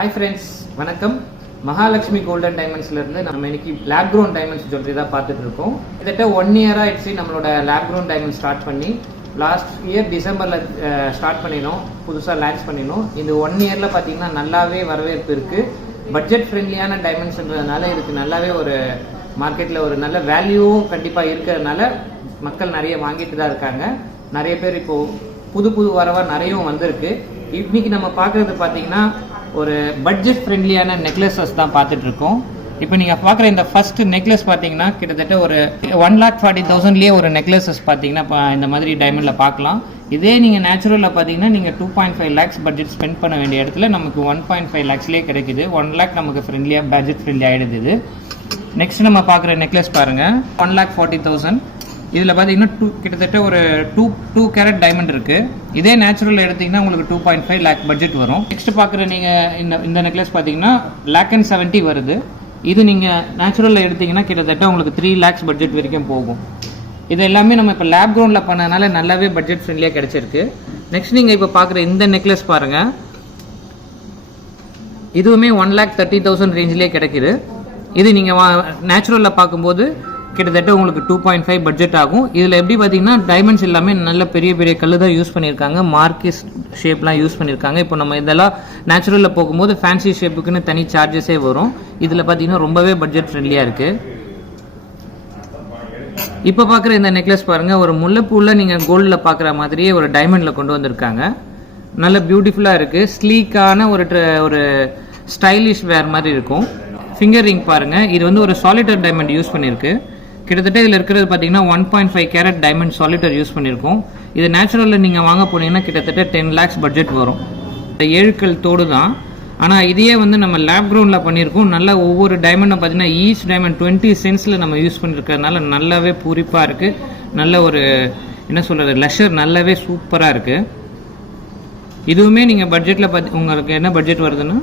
Hi friends, வணக்கம். Mahalakshmi golden டைமண்ட்ஸ்ல இருந்து நம்ம இன்னைக்கு லேப் க்ரோன் டைமண்ட்ஸ் ஜுவல்லரி தான் பார்த்துட்டு இருக்கோம். கிட்டத்தட்ட 1 year ஆயிடுச்சு நம்மளோட லேப் க்ரோன் டைமண்ட் ஸ்டார்ட் பண்ணி. லாஸ்ட் இயர் டிசம்பர்ல ஸ்டார்ட் பண்ணினோம், புதுசாக லான்ச் பண்ணினோம். இந்த 1 yearல பார்த்தீங்கன்னா நல்லாவே வரவேற்பு இருக்கு. பட்ஜெட் ஃப்ரெண்ட்லியான டைமண்ட்ஸ்ன்றதுனால இதுக்கு நல்லாவே ஒரு மார்க்கெட்டில் ஒரு நல்ல வேல்யூவும் கண்டிப்பாக இருக்கிறதுனால மக்கள் நிறைய வாங்கிட்டு தான் இருக்காங்க. நிறைய பேர் இப்போ புது வரவா நிறையவும் வந்திருக்கு. இன்னைக்கு நம்ம பார்க்குறது பார்த்தீங்கன்னா ஒரு பட்ஜெட் ஃப்ரெண்ட்லியான நெக்லஸஸ் தான் பார்த்துட்டு இருக்கோம். இப்போ நீங்கள் பார்க்குற இந்த ஃபர்ஸ்ட் நெக்லஸ் பார்த்தீங்கன்னா கிட்டத்தட்ட ஒரு 1,40,000 ஒரு நெக்லஸஸ் பார்த்தீங்கன்னா இந்த மாதிரி டைமண்டில் பார்க்கலாம். இதே நீங்கள் நேச்சுரலில் பார்த்தீங்கன்னா நீங்கள் 2.5 lakhs பட்ஜெட் ஸ்பெண்ட் பண்ண வேண்டிய இடத்துல நமக்கு 1.5 lakhsலேயே கிடைக்குது. 1 lakh நமக்கு ஃப்ரெண்ட்லியாக பட்ஜெட் ஃப்ரெண்ட்லி ஆகிடுது இது. நெக்ஸ்ட் நம்ம பார்க்குற நெக்லஸ் பாருங்கள், 1,40,000. இதில் பார்த்தீங்கன்னா கிட்டத்தட்ட ஒரு 2 carat டைமண்ட் இருக்குது. இதே நேச்சுரல் எடுத்திங்கன்னா உங்களுக்கு 2.5 lakh பட்ஜெட் வரும். நெக்ஸ்ட் பார்க்குற நீங்கள் இந்த நெக்லஸ் பார்த்தீங்கன்னா 1,70,000 வருது. இது நீங்கள் நேச்சுரலில் எடுத்திங்கன்னா கிட்டத்தட்ட உங்களுக்கு 3 lakhs பட்ஜெட் வரைக்கும் போகும். இது எல்லாமே நம்ம இப்போ லேப் க்ரௌண்டில் பண்ணதுனால நல்லாவே பட்ஜெட் ஃப்ரெண்ட்லியாக கிடைச்சிருக்கு. நெக்ஸ்ட் நீங்கள் இப்போ பார்க்குற இந்த நெக்லஸ் பாருங்கள், இதுவுமே 1,30,000 ரேஞ்சிலே கிடைக்குது. இது நீங்கள் நேச்சுரலில் பார்க்கும்போது கிட்டத்தட்ட உங்களுக்கு 2.5 பட்ஜெட் ஆகும். இதில் எப்படி பார்த்தீங்கன்னா டைமண்ட்ஸ் எல்லாமே நல்ல பெரிய கல்லு தான் யூஸ் பண்ணியிருக்காங்க. மார்க்கிஸ் ஷேப்லாம் யூஸ் பண்ணியிருக்காங்க. இப்போ நம்ம இதெல்லாம் நேச்சுரலில் போகும்போது ஃபேன்சி ஷேப்புக்குன்னு தனி சார்ஜஸே வரும். இதில் பார்த்தீங்கன்னா ரொம்பவே பட்ஜெட் ஃப்ரெண்ட்லியாக இருக்குது. இப்போ பார்க்குற இந்த நெக்லஸ் பாருங்கள், ஒரு முல்லைப்பூவில் நீங்கள் கோல்டில் பார்க்குற மாதிரியே ஒரு டைமண்டில் கொண்டு வந்திருக்காங்க. நல்ல பியூட்டிஃபுல்லாக இருக்குது. ஸ்லீக்கான ஒரு ஸ்டைலிஷ் வேர் மாதிரி இருக்கும். ஃபிங்கர் ரிங் பாருங்கள், இது வந்து ஒரு சாலிட்டர் டைமண்ட் யூஸ் பண்ணியிருக்கு. கிட்டத்தட்ட இதில் இருக்கிறது பார்த்தீங்கன்னா 1.5 carat டைமண்ட் சாலிட்டர் யூஸ் பண்ணியிருக்கோம். இது நேச்சுரலில் நீங்கள் வாங்க போனீங்கன்னா கிட்டத்தட்ட 10 lakhs பட்ஜெட் வரும். 7 கல் தோடு தான், ஆனால் இதையே வந்து நம்ம லேப் க்ரௌண்டில் பண்ணியிருக்கோம். நல்லா ஒவ்வொரு டைமண்டும் பார்த்தீங்கன்னா ஈச் டைமண்ட் 20 cents நம்ம யூஸ் பண்ணியிருக்கிறதுனால நல்லாவே பூரிப்பாக இருக்குது. நல்ல ஒரு என்ன சொல்கிறது, லெஷர் நல்லாவே சூப்பராக இருக்குது. இதுவுமே நீங்கள் பட்ஜெட்டில் உங்களுக்கு என்ன பட்ஜெட் வருதுன்னா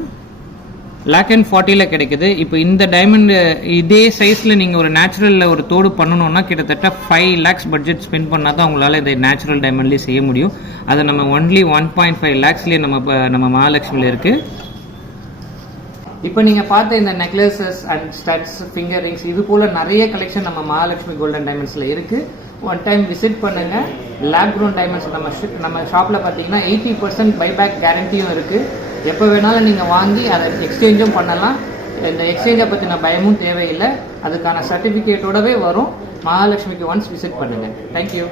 1,40,000 கிடைக்குது. இப்போ இந்த டைமண்ட் இதே சைஸில் நீங்கள் ஒரு நேச்சுரலில் ஒரு தோடு பண்ணணும்னா கிட்டத்தட்ட 5 lakhs பட்ஜெட் ஸ்பெண்ட் பண்ணால் தான் உங்களால் இதை நேச்சுரல் டைமண்ட்லேயே செய்ய முடியும். அதை நம்ம ஒன்லி 1.5 lakhsலேயே நம்ம மகாலட்சுமியில் இருக்குது. இப்போ நீங்கள் பார்த்த இந்த necklaces and studs, finger rings, இது போல் நிறைய கலெக்ஷன் நம்ம மகாலட்சுமி கோல்டன் டைமண்ட்ஸில் இருக்குது. ஒன் டைம் விசிட் பண்ணுங்கள். லேப் க்ரௌன் டைமண்ட்ஸ் நம்ம ஷாப்பில் பார்த்தீங்கன்னா 80% பைபேக் கேரண்டியும் இருக்குது. எப்போ வேணாலும் நீங்கள் வாங்கி அதை எக்ஸ்சேஞ்சும் பண்ணலாம். இந்த எக்ஸ்சேஞ்சை பற்றின பயமும் தேவையில்லை. அதுக்கான சர்டிஃபிகேட்டோடவே வரும். மகாலட்சுமிக்கு ஒன்ஸ் விசிட் பண்ணுங்கள். தேங்க்யூ.